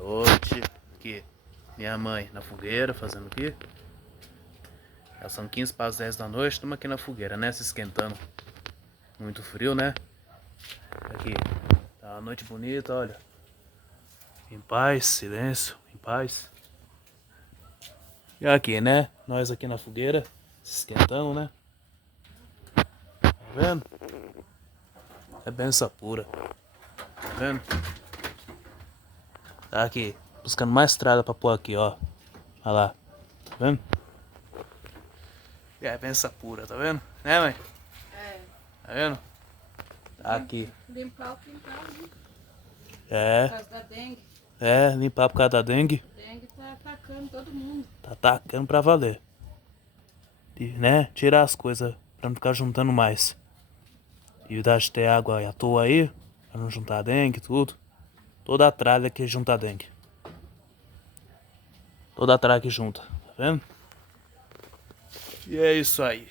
noite. Aqui, minha mãe na fogueira, fazendo o quê? Já são 15 para as 10 da noite, estamos aqui na fogueira, né? Se esquentando. Muito frio, né? Aqui, tá uma noite bonita, olha. Em paz, silêncio, em paz. E aqui, né? Nós aqui na fogueira, se esquentando, né? Tá vendo? É benção pura. Tá vendo? Tá aqui, buscando mais estrada pra pôr aqui, ó. Olha lá. Tá vendo? É benção pura, tá vendo? Né, mãe? É. Tá vendo? Tá aqui. Limpar o quintal, né? É. Por causa da dengue. É, limpar por causa da dengue. A dengue tá atacando todo mundo. Tá atacando pra valer. E, né? Tirar as coisas pra não ficar juntando mais. E dá de ter água à toa aí, pra não juntar dengue e tudo. Toda a tralha que junta dengue. Toda a tralha que junta, tá vendo? E é isso aí.